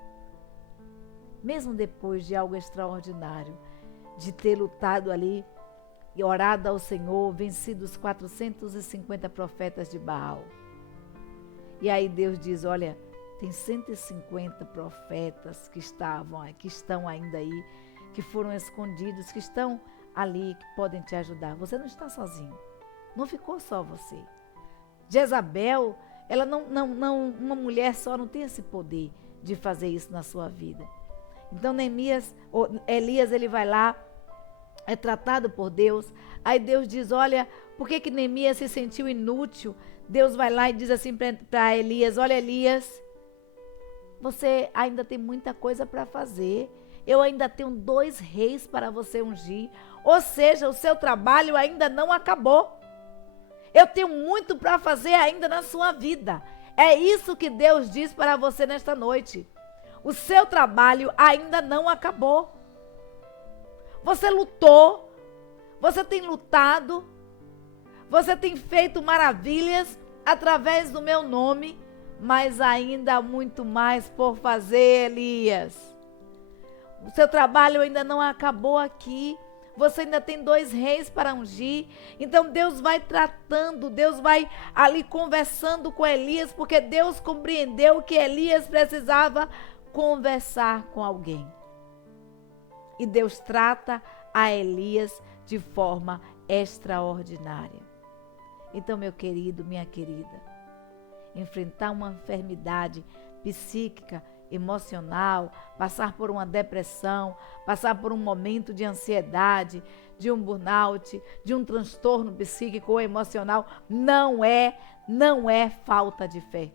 mesmo depois de algo extraordinário, de ter lutado ali e orado ao Senhor, vencido os 450 profetas de Baal. E aí Deus diz, olha, tem 150 profetas que estão ainda aí, que foram escondidos, que estão ali, que podem te ajudar. Você não está sozinho. Não ficou só você. Jezabel, ela uma mulher só não tem esse poder de fazer isso na sua vida. Então Elias, ele vai lá, é tratado por Deus. Aí Deus diz, olha, por que Neemias se sentiu inútil? Deus vai lá e diz assim para Elias, olha Elias, você ainda tem muita coisa para fazer. Eu ainda tenho 2 reis para você ungir. Ou seja, o seu trabalho ainda não acabou. Eu tenho muito para fazer ainda na sua vida. É isso que Deus diz para você nesta noite. O seu trabalho ainda não acabou. Você lutou, você tem lutado, você tem feito maravilhas através do meu nome, mas ainda há muito mais por fazer, Elias. O seu trabalho ainda não acabou aqui. Você ainda tem 2 reis para ungir. Então Deus vai tratando, Deus vai ali conversando com Elias, porque Deus compreendeu que Elias precisava conversar com alguém. E Deus trata a Elias de forma extraordinária. Então, meu querido, minha querida, enfrentar uma enfermidade psíquica, emocional, passar por uma depressão, passar por um momento de ansiedade, de um burnout, de um transtorno psíquico ou emocional, não é falta de fé.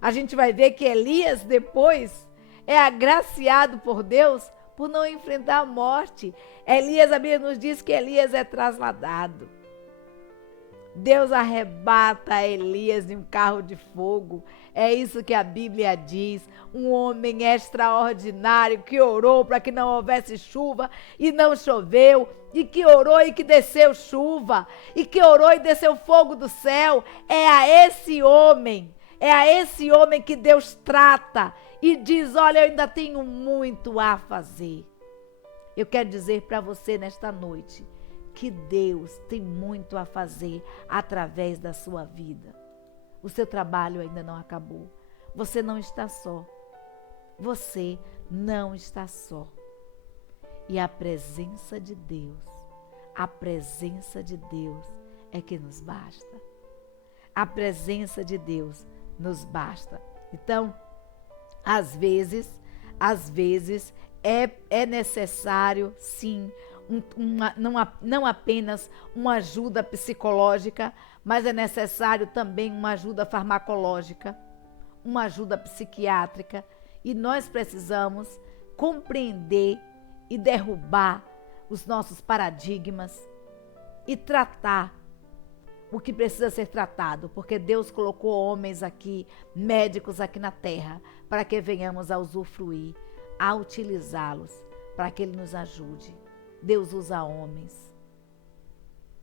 A gente vai ver que Elias depois é agraciado por Deus por não enfrentar a morte. Elias, a Bíblia nos diz que Elias é trasladado. Deus arrebata Elias em um carro de fogo. É isso que a Bíblia diz. Um homem extraordinário que orou para que não houvesse chuva e não choveu. E que orou e que desceu chuva. E que orou e desceu fogo do céu. É a esse homem que Deus trata e diz, olha, eu ainda tenho muito a fazer. Eu quero dizer para você nesta noite que Deus tem muito a fazer através da sua vida. O seu trabalho ainda não acabou. Você não está só. Você não está só. E a presença de Deus é que nos basta. A presença de Deus nos basta. Então, às vezes é necessário, sim, não apenas uma ajuda psicológica, mas é necessário também uma ajuda farmacológica, uma ajuda psiquiátrica, e nós precisamos compreender e derrubar os nossos paradigmas e tratar o que precisa ser tratado, porque Deus colocou homens aqui, médicos aqui na terra, para que venhamos a usufruir, a utilizá-los, para que Ele nos ajude. Deus usa homens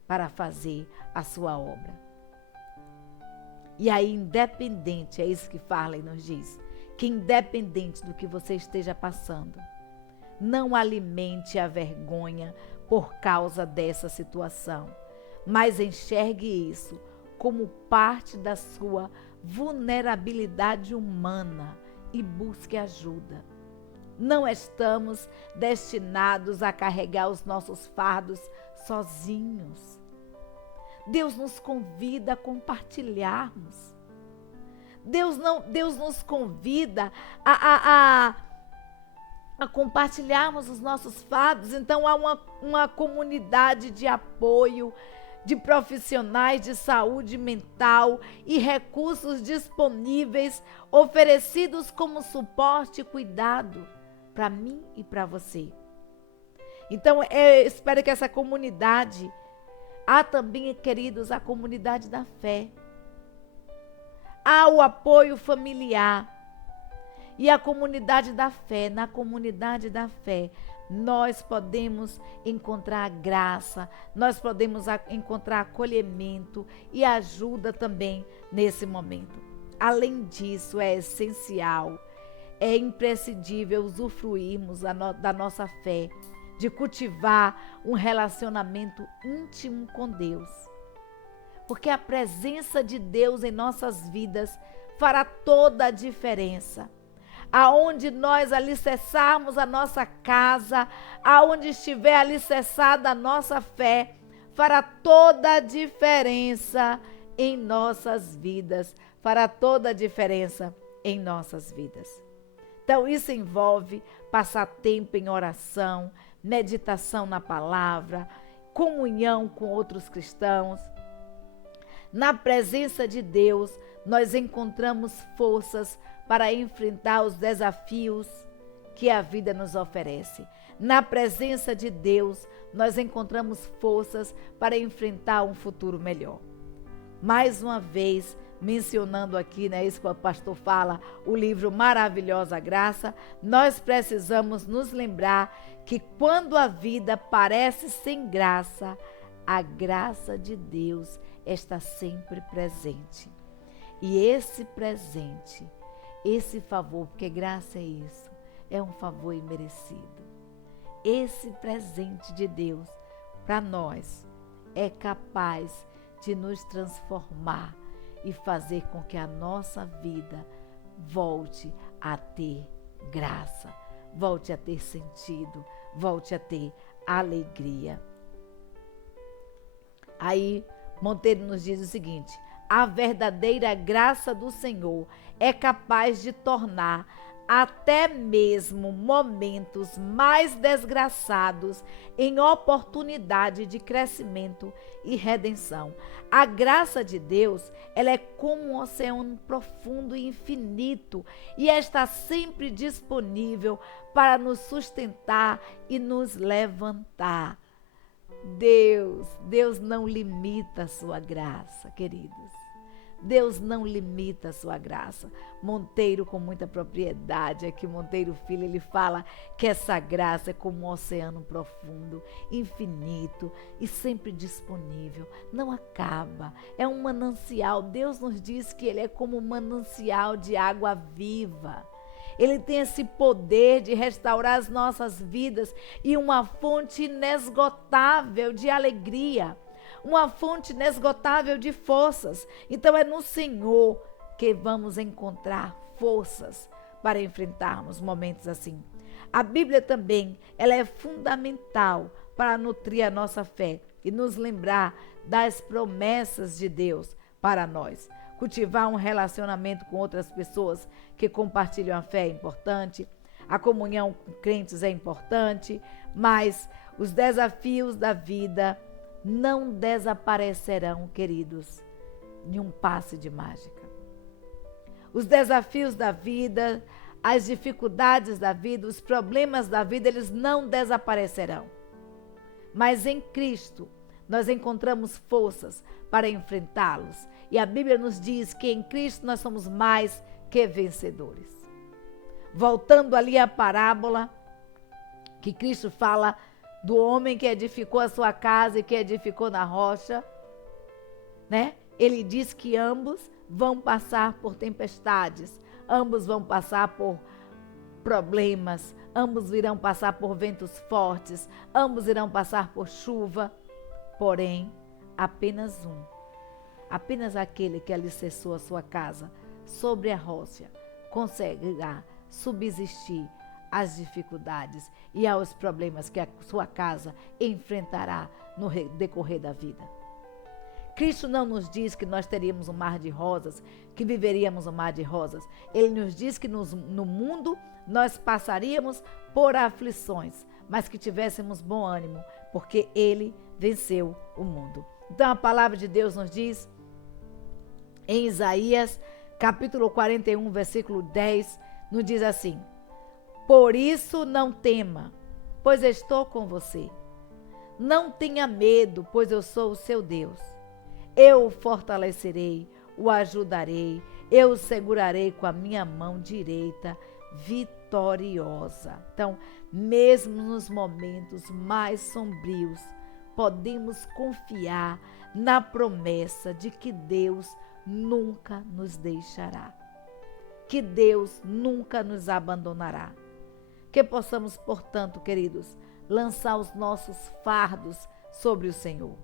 para fazer a sua obra. E aí, independente, é isso que Farley nos diz, que independente do que você esteja passando, não alimente a vergonha por causa dessa situação, mas enxergue isso como parte da sua vulnerabilidade humana e busque ajuda. Não estamos destinados a carregar os nossos fardos sozinhos. Deus nos convida a compartilharmos. Deus nos convida a compartilharmos os nossos fardos. Então há uma comunidade de apoio, de profissionais de saúde mental e recursos disponíveis, oferecidos como suporte e cuidado para mim e para você. Então, eu espero que essa comunidade, há também, queridos, a comunidade da fé. Há o apoio familiar e a comunidade da fé. Na comunidade da fé, nós podemos encontrar graça, nós podemos encontrar acolhimento e ajuda também nesse momento. Além disso, é essencial é imprescindível usufruirmos da nossa fé, de cultivar um relacionamento íntimo com Deus. Porque a presença de Deus em nossas vidas fará toda a diferença. Aonde nós alicerçarmos a nossa casa, aonde estiver alicerçada a nossa fé, fará toda a diferença em nossas vidas. Fará toda a diferença em nossas vidas. Então, isso envolve passar tempo em oração, meditação na palavra, comunhão com outros cristãos. Na presença de Deus, nós encontramos forças para enfrentar os desafios que a vida nos oferece. Na presença de Deus, nós encontramos forças para enfrentar um futuro melhor. Mais uma vez, mencionando aqui, né, isso que o pastor fala, o livro Maravilhosa Graça, nós precisamos nos lembrar que quando a vida parece sem graça, a graça de Deus está sempre presente. E esse presente, esse favor, porque graça é isso, é um favor imerecido. Esse presente de Deus para nós é capaz de nos transformar e fazer com que a nossa vida volte a ter graça, volte a ter sentido, volte a ter alegria. Aí Monteiro nos diz o seguinte: a verdadeira graça do Senhor é capaz de tornar até mesmo momentos mais desgraçados em oportunidade de crescimento e redenção. A graça de Deus, ela é como um oceano profundo e infinito e está sempre disponível para nos sustentar e nos levantar. Deus não limita a sua graça, queridos. Deus não limita a sua graça. Monteiro, com muita propriedade, aqui Monteiro Filho, ele fala que essa graça é como um oceano profundo, infinito e sempre disponível, não acaba, é um manancial. Deus nos diz que ele é como um manancial de água viva. Ele tem esse poder de restaurar as nossas vidas e uma fonte inesgotável de alegria, uma fonte inesgotável de forças. Então é no Senhor que vamos encontrar forças para enfrentarmos momentos assim. A Bíblia também, ela é fundamental para nutrir a nossa fé e nos lembrar das promessas de Deus para nós. Cultivar um relacionamento com outras pessoas que compartilham a fé é importante, a comunhão com crentes é importante, mas os desafios da vida não desaparecerão, queridos, em um passe de mágica. Os desafios da vida, as dificuldades da vida, os problemas da vida, eles não desaparecerão. Mas em Cristo, nós encontramos forças para enfrentá-los. E a Bíblia nos diz que em Cristo nós somos mais que vencedores. Voltando ali à parábola que Cristo fala do homem que edificou a sua casa e que edificou na rocha, né? Ele diz que ambos vão passar por tempestades, ambos vão passar por problemas, ambos irão passar por ventos fortes, ambos irão passar por chuva, porém, apenas aquele que alicerçou a sua casa sobre a rocha, conseguirá subsistir às dificuldades e aos problemas que a sua casa enfrentará no decorrer da vida. Cristo não nos diz que nós teríamos um mar de rosas, que viveríamos um mar de rosas. Ele nos diz que no mundo nós passaríamos por aflições, mas que tivéssemos bom ânimo, porque Ele venceu o mundo. Então a palavra de Deus nos diz em Isaías, capítulo 41, versículo 10, nos diz assim: por isso não tema, pois estou com você. Não tenha medo, pois eu sou o seu Deus. Eu o fortalecerei, o ajudarei, eu o segurarei com a minha mão direita vitoriosa. Então, mesmo nos momentos mais sombrios, podemos confiar na promessa de que Deus nunca nos deixará, que Deus nunca nos abandonará. Que possamos, portanto, queridos, lançar os nossos fardos sobre o Senhor.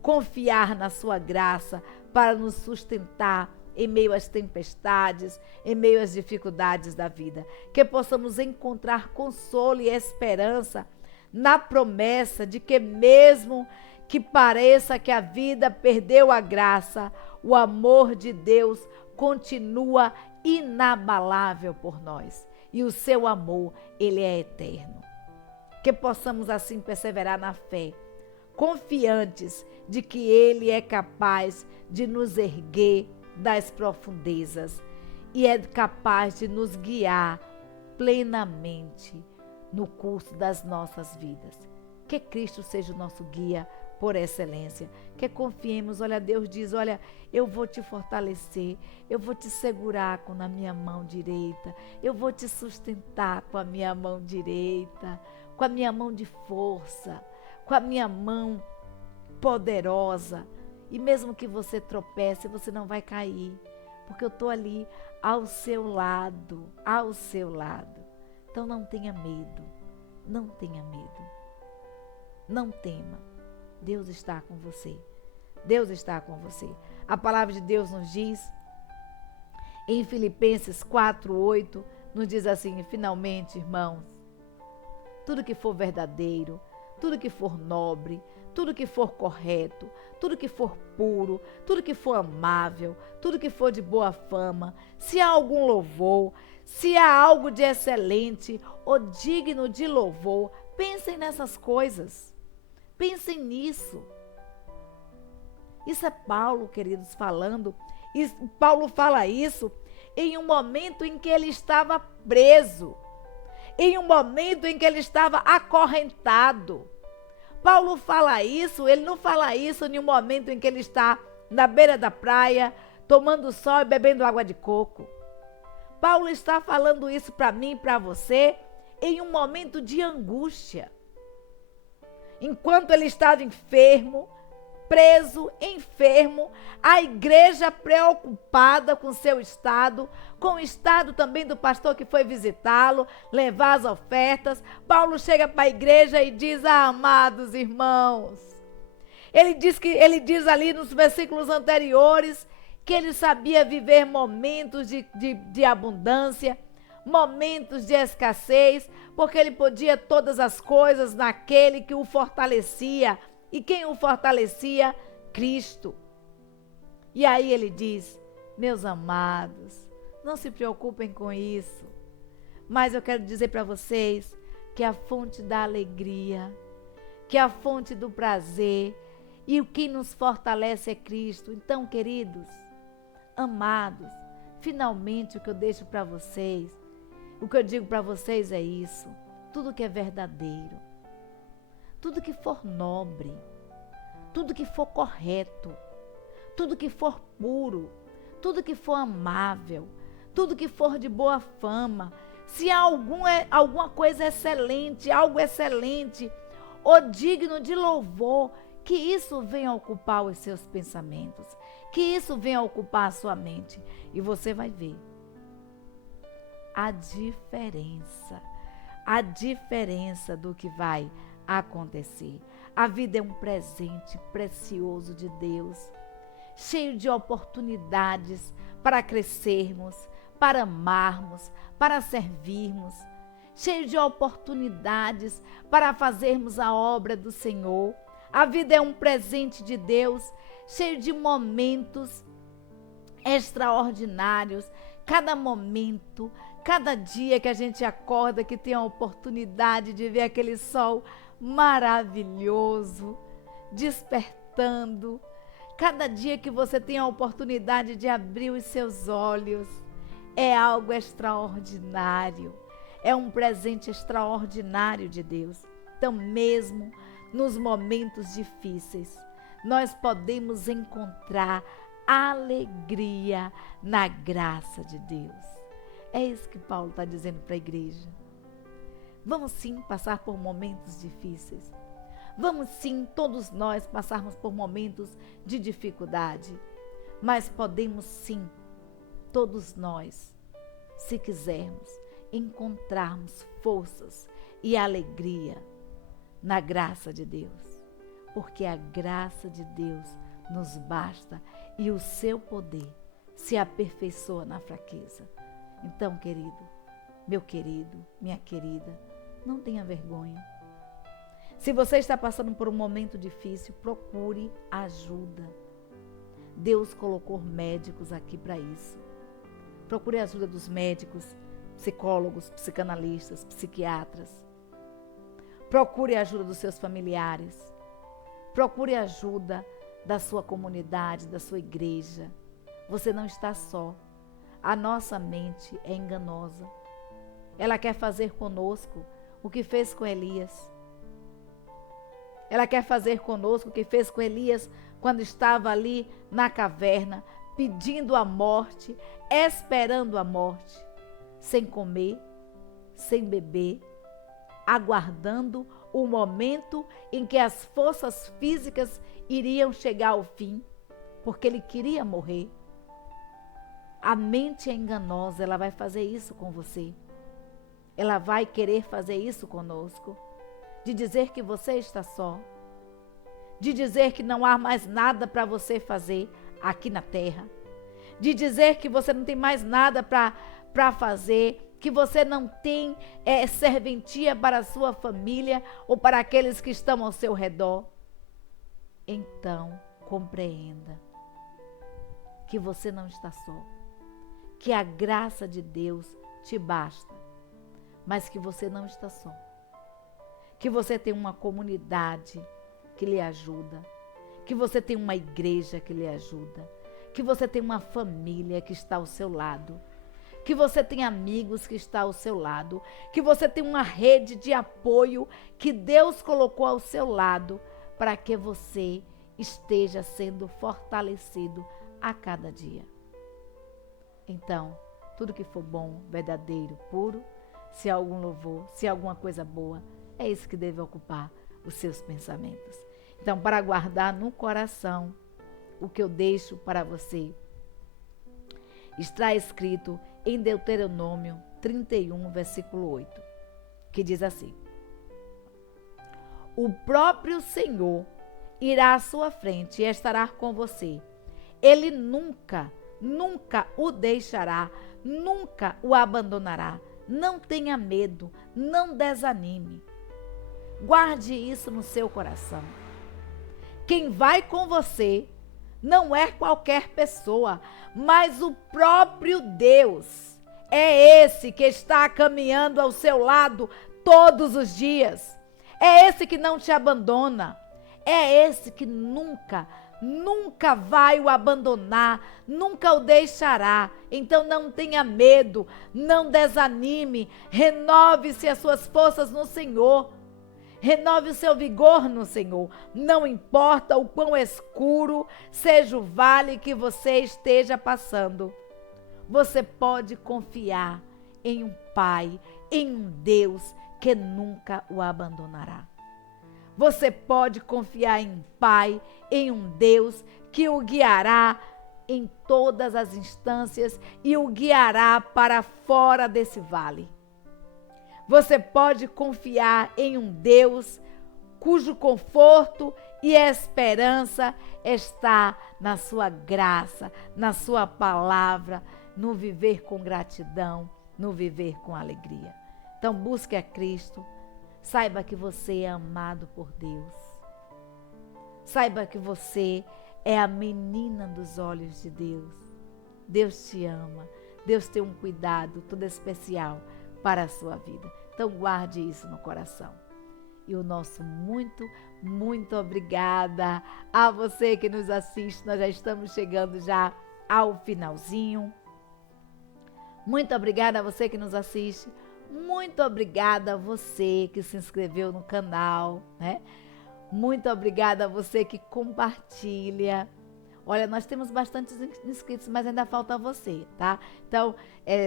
Confiar na sua graça para nos sustentar em meio às tempestades, em meio às dificuldades da vida. Que possamos encontrar consolo e esperança na promessa de que mesmo que pareça que a vida perdeu a graça, o amor de Deus continua inabalável por nós. E o seu amor, ele é eterno. Que possamos assim perseverar na fé, confiantes de que ele é capaz de nos erguer das profundezas e é capaz de nos guiar plenamente no curso das nossas vidas. Que Cristo seja o nosso guia por excelência, que confiemos. Olha, Deus diz, olha, eu vou te fortalecer, eu vou te segurar com a minha mão direita, eu vou te sustentar com a minha mão direita, com a minha mão de força, com a minha mão poderosa. E mesmo que você tropece, você não vai cair, porque eu estou ali ao seu lado, ao seu lado. Então não tenha medo, não tenha medo, não tema. Deus está com você. Deus está com você. A palavra de Deus nos diz, em Filipenses 4:8, nos diz assim, finalmente, irmãos, tudo que for verdadeiro, tudo que for nobre, tudo que for correto, tudo que for puro, tudo que for amável, tudo que for de boa fama, se há algum louvor, se há algo de excelente ou digno de louvor, pensem nessas coisas. Pensem nisso. Isso é Paulo, queridos, falando. Paulo fala isso em um momento em que ele estava preso, em um momento em que ele estava acorrentado. Paulo fala isso, ele não fala isso em um momento em que ele está na beira da praia, tomando sol e bebendo água de coco. Paulo está falando isso para mim e para você em um momento de angústia. Enquanto ele estava enfermo, preso, enfermo, a igreja preocupada com seu estado, com o estado também do pastor que foi visitá-lo, levar as ofertas, Paulo chega para a igreja e diz, amados irmãos, ele diz ali nos versículos anteriores que ele sabia viver momentos de abundância, momentos de escassez, porque ele podia todas as coisas naquele que o fortalecia. E quem o fortalecia? Cristo. E aí ele diz, meus amados, não se preocupem com isso, mas eu quero dizer para vocês que a fonte da alegria, que a fonte do prazer e o que nos fortalece é Cristo. Então, queridos, amados, finalmente o que eu deixo para vocês, o que eu digo para vocês é isso, tudo que é verdadeiro, tudo que for nobre, tudo que for correto, tudo que for puro, tudo que for amável, tudo que for de boa fama, se há alguma coisa excelente, algo excelente ou digno de louvor, que isso venha ocupar os seus pensamentos, que isso venha ocupar a sua mente, e você vai ver a diferença do que vai acontecer. A vida é um presente precioso de Deus, cheio de oportunidades para crescermos, para amarmos, para servirmos, cheio de oportunidades para fazermos a obra do Senhor. A vida é um presente de Deus, cheio de momentos extraordinários. Cada momento, cada dia que a gente acorda, que tem a oportunidade de ver aquele sol maravilhoso, despertando. Cada dia que você tem a oportunidade de abrir os seus olhos, é algo extraordinário. É um presente extraordinário de Deus. Então, mesmo nos momentos difíceis, nós podemos encontrar alegria na graça de Deus. É isso que Paulo está dizendo para a igreja. Vamos sim passar por momentos difíceis. Vamos sim, todos nós, passarmos por momentos de dificuldade. Mas podemos sim, todos nós, se quisermos encontrarmos forças e alegria na graça de Deus, porque a graça de Deus nos basta e o seu poder se aperfeiçoa na fraqueza. Então, querido, meu querido, minha querida, não tenha vergonha. Se você está passando por um momento difícil, procure ajuda. Deus colocou médicos aqui para isso. Procure a ajuda dos médicos, psicólogos, psicanalistas, psiquiatras. Procure a ajuda dos seus familiares. Procure a ajuda da sua comunidade, da sua igreja. Você não está só. A nossa mente é enganosa. Ela quer fazer conosco o que fez com Elias. Ela quer fazer conosco o que fez com Elias quando estava ali na caverna, pedindo a morte, esperando a morte, sem comer, sem beber, aguardando o momento em que as forças físicas iriam chegar ao fim, porque ele queria morrer. A mente é enganosa, ela vai fazer isso com você. Ela vai querer fazer isso conosco, de dizer que você está só, de dizer que não há mais nada para você fazer aqui na terra, de dizer que você não tem mais nada para fazer, que você não tem serventia para a sua família ou para aqueles que estão ao seu redor. Então, compreenda que você não está só, que a graça de Deus te basta, mas que você não está só, que você tem uma comunidade que lhe ajuda, que você tem uma igreja que lhe ajuda, que você tem uma família que está ao seu lado, que você tem amigos que estão ao seu lado, que você tem uma rede de apoio que Deus colocou ao seu lado para que você esteja sendo fortalecido a cada dia. Então, tudo que for bom, verdadeiro, puro, se há algum louvor, se há alguma coisa boa, é isso que deve ocupar os seus pensamentos. Então, para guardar no coração o que eu deixo para você, está escrito em Deuteronômio 31, versículo 8, que diz assim: o próprio Senhor irá à sua frente e estará com você. Ele nunca o deixará, nunca o abandonará. Não tenha medo, não desanime. Guarde isso no seu coração. Quem vai com você não é qualquer pessoa, mas o próprio Deus. É esse que está caminhando ao seu lado todos os dias. É esse que não te abandona. É esse que nunca vai o abandonar, nunca o deixará. Então não tenha medo, não desanime, renove-se as suas forças no Senhor. Renove o seu vigor no Senhor. Não importa o quão escuro seja o vale que você esteja passando. Você pode confiar em um Pai, em um Deus que nunca o abandonará. Você pode confiar em um Pai, em um Deus que o guiará em todas as instâncias e o guiará para fora desse vale. Você pode confiar em um Deus cujo conforto e esperança está na sua graça, na sua palavra, no viver com gratidão, no viver com alegria. Então busque a Cristo, saiba que você é amado por Deus. Saiba que você é a menina dos olhos de Deus. Deus te ama, Deus tem um cuidado todo especial para a sua vida. Então guarde isso no coração. E o nosso muito obrigada a você que nos assiste. Nós já estamos chegando já ao finalzinho. Muito obrigada a você que nos assiste. Muito obrigada a você que se inscreveu no canal, né? Muito obrigada a você que compartilha. Olha, nós temos bastantes inscritos, mas ainda falta você, tá? Então,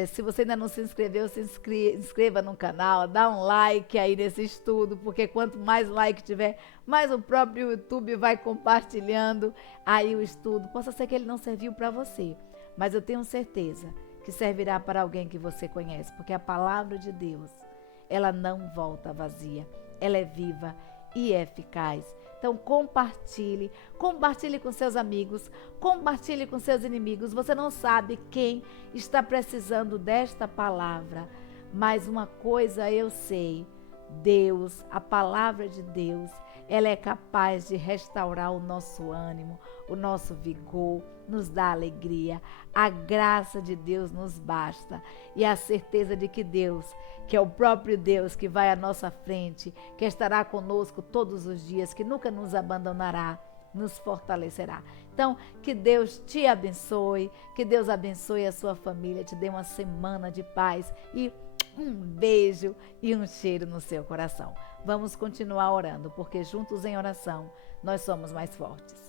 se você ainda não se inscreveu, se inscreva no canal, dá um like aí nesse estudo, porque quanto mais like tiver, mais o próprio YouTube vai compartilhando aí o estudo. Possa ser que ele não serviu para você, mas eu tenho certeza que que servirá para alguém que você conhece, porque a palavra de Deus, ela não volta vazia, ela é viva e eficaz. Então compartilhe com seus amigos, compartilhe com seus inimigos. Você não sabe quem está precisando desta palavra, mas uma coisa eu sei: Deus, a palavra de Deus, ela é capaz de restaurar o nosso ânimo, o nosso vigor, nos dá alegria. A graça de Deus nos basta e a certeza de que Deus, que é o próprio Deus que vai à nossa frente, que estará conosco todos os dias, que nunca nos abandonará, nos fortalecerá. Então, que Deus te abençoe, que Deus abençoe a sua família, te dê uma semana de paz e um beijo e um cheiro no seu coração. Vamos continuar orando, porque juntos em oração nós somos mais fortes.